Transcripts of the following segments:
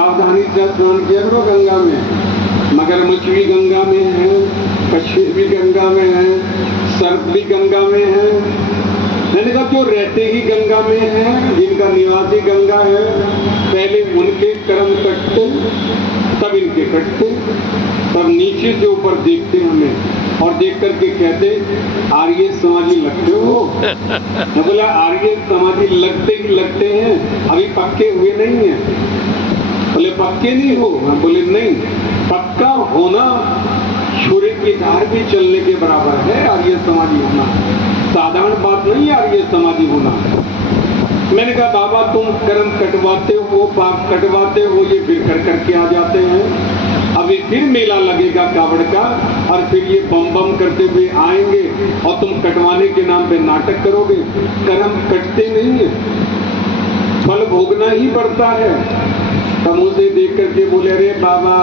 सावधानी से स्नान किया करो गंगा में। मगरमच्छ भी गंगा में है, कछुए भी गंगा में है, सर्प भी गंगा में है। मैंने कहा जो रहते ही गंगा में है, जिनका निवास ही गंगा है, पहले उनके कर्म कटते, तब इनके कटते, तब नीचे से ऊपर देखते हमें और देख करके कहते आर्य समाजी लगते हो। मैं बोला आर्य समाजी लगते ही लगते हैं, अभी पक्के हुए नहीं है। बोले पक्के नहीं हो? मैं बोले नहीं, पक्का होना छुरे की धार भी चलने के बराबर है आर्य समाजी होना, साधारण बात नहीं है आर्य समाजी होना। मैंने कहा बाबा तुम कर्म कटवाते हो, पाप कटवाते हो, ये फिर कर करके आ जाते हैं। अभी फिर मेला लगेगा कावड़ का और फिर ये बम बम करते हुए आएंगे और तुम कटवाने के नाम पे नाटक करोगे। कर्म कटते नहीं है, फल भोगना ही पड़ता है। तब उसे देख करके बोले अरे बाबा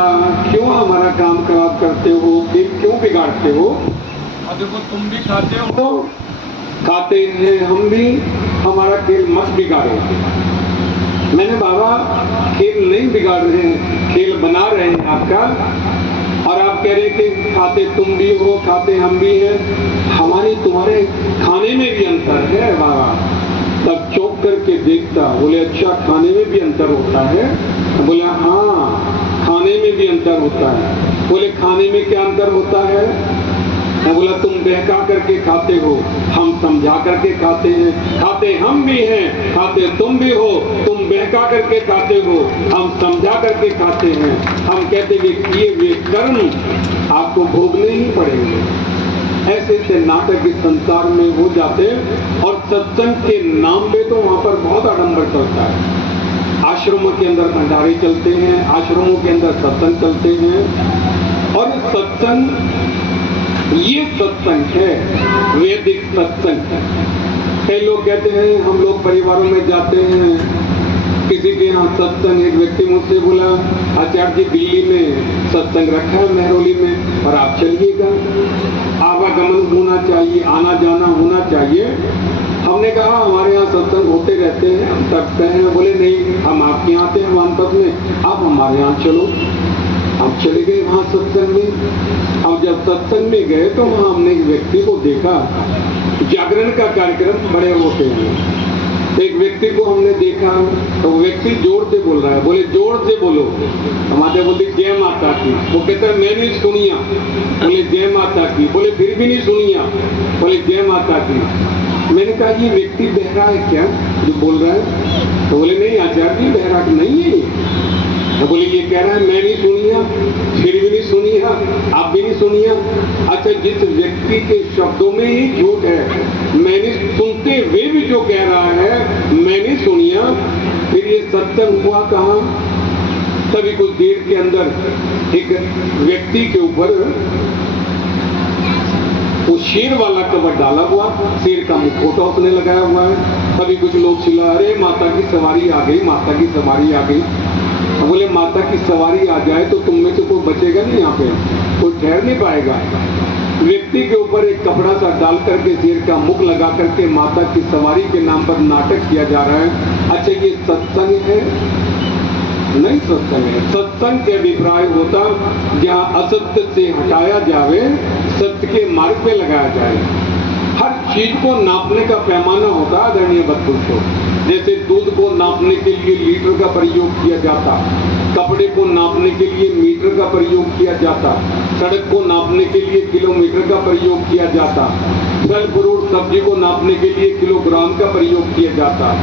क्यों हमारा काम खराब करते हो, क्यों बिगाड़ते हो? और देखो तुम भी खाते हो, तो खाते हैं हम भी, हमारा खेल मत बिगाड़ो। मैंने बाबा खेल नहीं बिगाड़ रहे हैं, खेल बना रहे हैं आपका, और आप कह रहे कि खाते तुम भी हो, खाते हम भी हैं, हमारे तुम्हारे खाने में भी अंतर है बाबा। तब चौंक करके देखता, बोले अच्छा खाने में भी अंतर होता है? बोले हाँ खाने में भी अंतर होता है। बोले खाने में क्या अंतर होता है? मैं बोला तुम बहका करके खाते हो, हम समझा करके खाते हैं, खाते हम भी हैं, खाते तुम भी हो। तुम बहका करके खाते हो, हम समझा करके खाते हैं। हम कहते हैं किए हुए कर्म आपको भोगने ही पड़ेंगे। ऐसे ऐसे नाटक इस संसार में हो जाते हैं और सत्संग के नाम पे तो वहां पर बहुत आडंबर चलता है। आश्रमों के अंदर भंडारे चलते हैं, आश्रमों के अंदर सत्संग चलते हैं, और सत्संग ये सत्संग है, वैदिक सत्संग। कई लोग कहते हैं हम लोग परिवारों में जाते हैं, किसी के यहाँ सत्संग, एक व्यक्ति मुझसे बोला आचार्य जी दिल्ली में सत्संग रखा है मेहरौली में और आप चलिएगा, आवागमन होना चाहिए, आना जाना होना चाहिए। हमने कहा हमारे यहाँ सत्संग होते रहते हैं, हम तब कहे हैं। बोले नहीं हम आपके यहाँ आते हैं वानपत में, आप हमारे यहाँ चलो। हम चले गए वहां सत्संग में। अब जब सत्संग में गए तो वहां हमने एक व्यक्ति को देखा, जागरण का कार्यक्रम बड़े होते हैं, एक व्यक्ति को हमने देखा तो वो व्यक्ति जोर से बोल रहा है। बोले जोर से बोलो। हमारे बोलते जय माता की। वो कहता है मैंने सुनिया। बोले जय माता की। बोले फिर भी नहीं सुनिया। बोले जय माता की। मैंने कहा ये व्यक्ति बहरा है क्या जो बोल रहा है? तो बोले नहीं आचार्य जी बहरा नहीं है। तो बोले ये कह रहा है मैं नहीं सुनिया, फिर भी नहीं सुनिया, आप भी नहीं सुनिया। अच्छा जिस व्यक्ति के शब्दों में ही झूठ है, मैंने सुनते हुए भी जो कह रहा है मैंने सुनिया, फिर ये सत्संग हुआ कहाँ? तभी कुछ देर के अंदर एक व्यक्ति के ऊपर वो शेर वाला कवर डाला हुआ, शेर का मुखौटा उसने लगाया हुआ है। तभी कुछ लोग चिल्ला अरे माता की सवारी आ गई, माता की सवारी आ गई। बोले माता की सवारी आ जाए तो तुम में से कोई बचेगा नहीं, यहाँ पे कोई ठहर नहीं पाएगा। व्यक्ति के ऊपर एक कपड़ा सा डाल करके शेर का मुख लगा करके माता की सवारी के नाम पर नाटक किया जा रहा है। अच्छा ये सत्संग है? नहीं सत्संग है। सत्संग के अभिप्राय होता जहाँ असत्य से हटाया जावे, सत्य के मार्ग पे लगाया जाए। हर चीज को नापने का पैमाना होता है आदरणीय बच्चों। जैसे दूध को नापने के लिए लीटर का प्रयोग किया जाता, कपड़े को नापने के लिए मीटर का प्रयोग किया जाता, सड़क को नापने के लिए किलोमीटर का प्रयोग किया जाता, फल फ्रूट सब्जी को नापने के लिए किलोग्राम का प्रयोग किया जाता।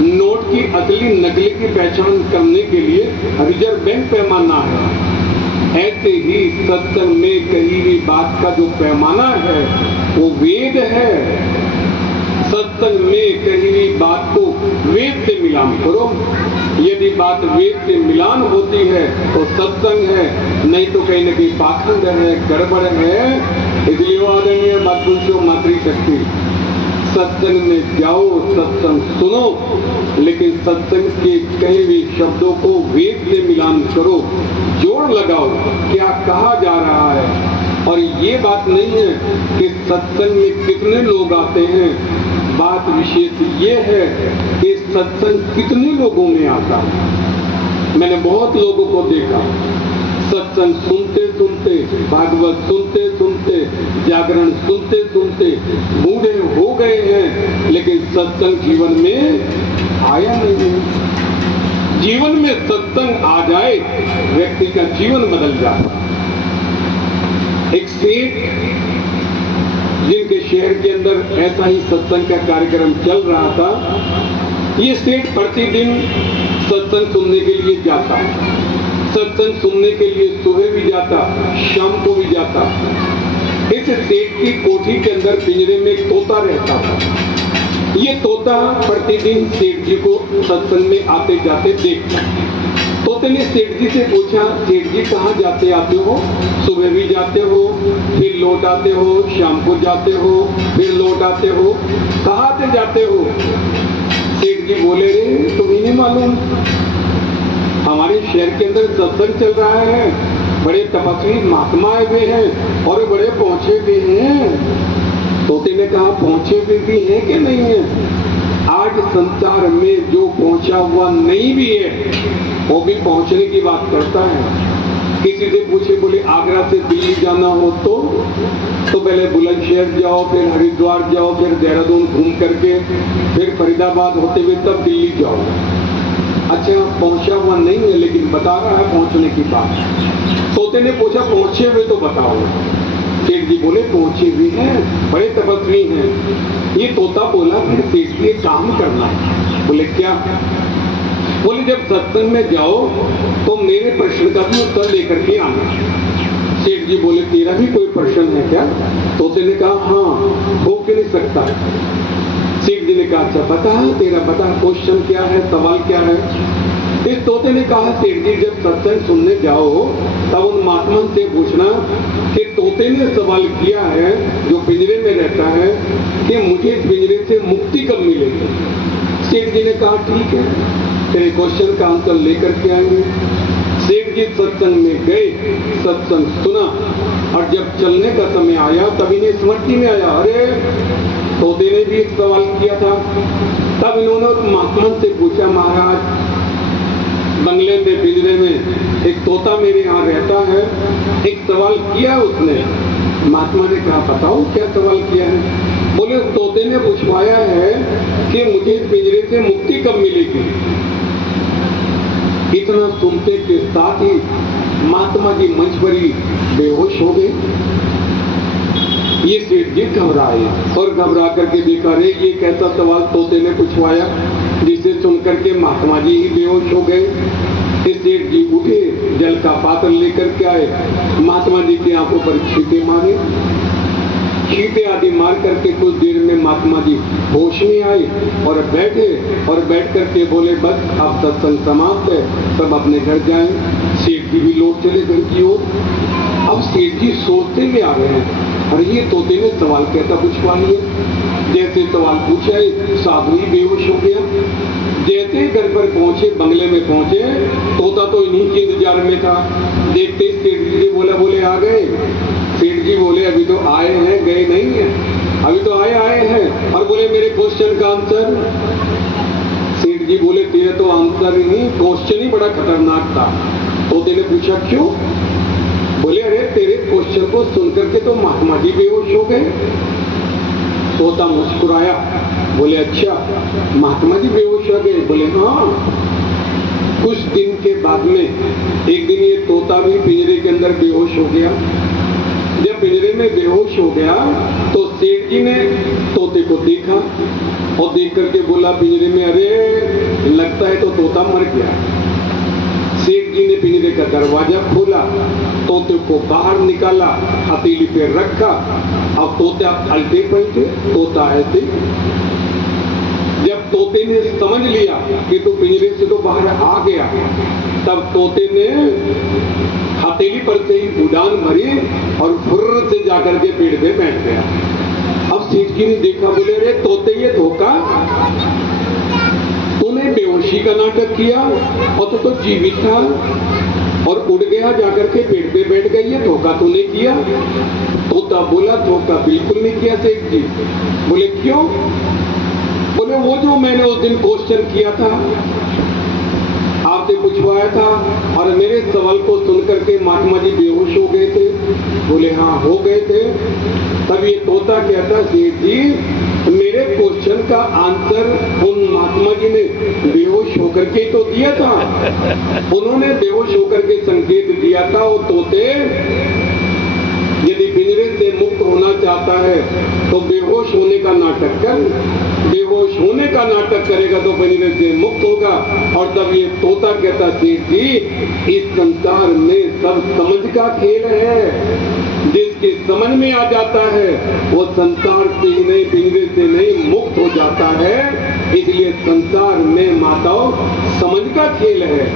नोट की असली नकली की पहचान करने के लिए रिजर्व बैंक पैमाना है। ऐसे ही सत्संग में कही हुई बात का जो पैमाना है वो वेद है। सत्संग में कही हुई बात को वेद से मिलान करो। यदि बात वेद से मिलान होती है तो सत्संग है, नहीं तो कहीं न कहीं पाखंड है, गड़बड़ है। इसलिए आदरणीय मातृशो मातृशक्ति सत्संग में जाओ, सत्संग सुनो, लेकिन सत्संग के कहे हुए शब्दों को वेद से मिलान करो, जोड़ लगाओ क्या कहा जा रहा है। और ये बात नहीं है कि सत्संग में कितने लोग आते हैं, बात विशेष ये है कि सत्संग कितने लोगों में आता है। मैंने बहुत लोगों को देखा, सत्संग सुनते सुनते, भागवत सुनते सुनते, जागरण सुनते सुनते बूढ़े हो गए हैं, लेकिन सत्संग जीवन में आया नहीं है। जीवन में सत्संग आ जाए, व्यक्ति का जीवन बदल जाता। एक सेठ जिनके शहर के अंदर ऐसा ही सत्संग का कार्यक्रम चल रहा था, ये सेठ प्रतिदिन सत्संग सुनने के लिए जाता, सत्संग सुनने के लिए सुबह भी जाता, शाम को भी जाता। इस सेठ की कोठी के अंदर पिंजरे में एक तोता रहता था। ये तोता प्रतिदिन सेठ जी को सत्संग में आते जाते देखता। तोते ने सेठ जी से पूछा, सेठ जी कहाँ जाते आते हो? सुबह भी जाते हो, फिर लौट आते हो, शाम को जाते हो, फिर लौट आते हो, कहाँ से जाते हो? सेठ जी बोले, रे तुम्हें नहीं मालूम, हमारे शहर के अंदर सत्संग चल रहा है, बड़े तपस्वी महात्मा आए हुए हैं और बड़े पहुंचे भी हैं। तोते ने कहा, पहुंचे भी हैं कि नहीं है? आज संसार में जो पहुंचा हुआ नहीं भी है, वो भी पहुंचने की बात करता है। किसी से पूछे, बोले आगरा से दिल्ली जाना हो तो पहले बुलंदशहर जाओ, फिर हरिद्वार जाओ, फिर देहरादून घूम करके फिर फरीदाबाद होते हुए तब दिल्ली जाओ। अच्छा, पहुंचा हुआ नहीं है, लेकिन बता रहा है पहुंचने की बात। तोते ने पूछा, पहुंचे हुए तो बताओ। सेठ जी बोले, पहुंचे हुए हैं, बड़े तपस्वी हैं। ये तोता बोला, फिर सेठ जी काम करना है। बोले क्या? बोले जब सत्संग में जाओ तो मेरे प्रश्न का भी उत्तर लेकर के आना। सेठ जी बोले, तेरा भी कोई प्रश्न है क्या? तोते ने कहा, हाँ, हो क्यों नहीं सकता। सेठ जी ने कहा, अच्छा बता, तेरा बता, क्वेश्चन क्या है, सवाल क्या है? इस तोते ने कहा, सेठ जी जब सत्संग सुनने जाओ तब उन महात्मा से पूछना कि तोते ने सवाल किया है जो पिंजरे में रहता है कि मुझे पिंजरे से मुक्ति कब मिलेगी। सेठ जी ने कहा, ठीक है, तेरे क्वेश्चन का आंसर लेकर के आएंगे। सेठ जी सत्संग में गए, सत्संग सुना, और जब चलने का समय आया तब इन्हें स्मृति में आया, अरे तोते ने भी एक सवाल किया था। तब इन्होंने महात्मा से पूछा, महाराज बंगले में पिंजरे में एक तोता मेरे यहाँ रहता है, एक सवाल किया उसने। महात्मा ने कहा, बताओ क्या सवाल किया है? बोले, तोते ने पूछवाया है कि मुझे पिंजरे से मुक्ति कब मिलेगी। इतना सुनते के साथ ही महात्मा जी मंच पर ही बेहोश हो गए। ये सेठ जी घबराए और घबरा करके देखा, रे ये कैसा सवाल तोते ने पूछवाया जिसे सुनकर के महात्मा जी ही बेहोश हो गए। इस सेठ जी उठे, जल का पात्र लेकर के आए, महात्मा जी की आंखों पर छींटे मारे। छींटे आदि मार करके कुछ देर में महात्मा जी होश में आए और बैठे, और बैठ करके बोले, बस अब सत्संग समाप्त है, सब अपने घर जाएं। सेठ जी भी लौट चले घर की ओर। अब सेठ जी सोचते में आ गए हैं, अरे ये तोते ने सवाल कैसा पूछवा लिया। जैसे सवाल पूछा, साधु ही बेहोश हो गया। जैसे घर पर पहुंचे, बंगले में पहुंचे, तोता तो इन्हीं के इंतजार में था। देखते सेठ जी बोला, बोले आ गए? सेठ जी बोले, अभी तो आए हैं, गए नहीं है, अभी तो आए हैं। और बोले, मेरे क्वेश्चन का आंसर? सेठ जी बोले, तेरा तो आंसर ही नहीं, क्वेश्चन ही बड़ा खतरनाक था। तोते ने पूछा, क्यों? बोले, अरे तेरे क्वेश्चन को सुनकर के तो महात्मा जी बेहोश हो गए। तोता मुस्कुराया, बोले, अच्छा महात्मा जी बेहोश हो गए? बोले, हाँ। कुछ दिन के बाद में एक दिन ये तोता भी पिंजरे के अंदर बेहोश हो गया। जब पिंजरे में बेहोश हो गया तो सेठ जी ने तोते को देखा और देख करके बोला पिंजरे में, अरे लगता है तो तोता मर गया। सेठ जी ने पिंजरे का दरवाजा खोला, तोते को बाहर निकाला, हथेली पे रखा। अब तोता अल्टे पलटे, तोता ऐसे। जब तोते ने समझ लिया कि तो पिंजरे से तो बाहर आ गया, तब तोते ने हथेली पर से ही उड़ान भरी और फुर्र से जाकर के पेड़ पे बैठ गया। अब सेठ जी ने देखा, बोले, अरे तोते ये धोखा, तूने बेहोशी का नाटक किया और तो जीवित था और उड़ गया, जाकर के पेड़ पे बैठ गई, ये धोखा तूने किया। तोता बोला, धोखा बिल्कुल नहीं किया सेठ जी। बोले, क्यों? बोले, वो जो मैंने उस दिन क्वेश्चन किया था, आपसे आपसे पूछवाया था और मेरे सवाल को सुन करके महात्मा जी बेहोश हो गए थे। बोले हाँ हो गए थे। तब ये तोता कहता सेठ जी मेरे क्वेश्चन का आंसर उन महात्मा जी ने बेहोश होकर के तो दिया था। उन्होंने बेहोश होकर के संकेत दिया था। वो तोते यदि पिंजरे से मुक्त होना चाहता है तो बेहोश होने का नाटक कर, बेहोश होने का नाटक करेगा तो पिंजरे से मुक्त होगा। और तब ये तोता कहता सेठ जी इस संसार में सब समझ का खेल है। जिसके समझ में आ जाता है वो संसार से ही नहीं पिंजरे से नहीं मुक्त हो जाता है। इसलिए संसार में माताओं समझ का खेल है।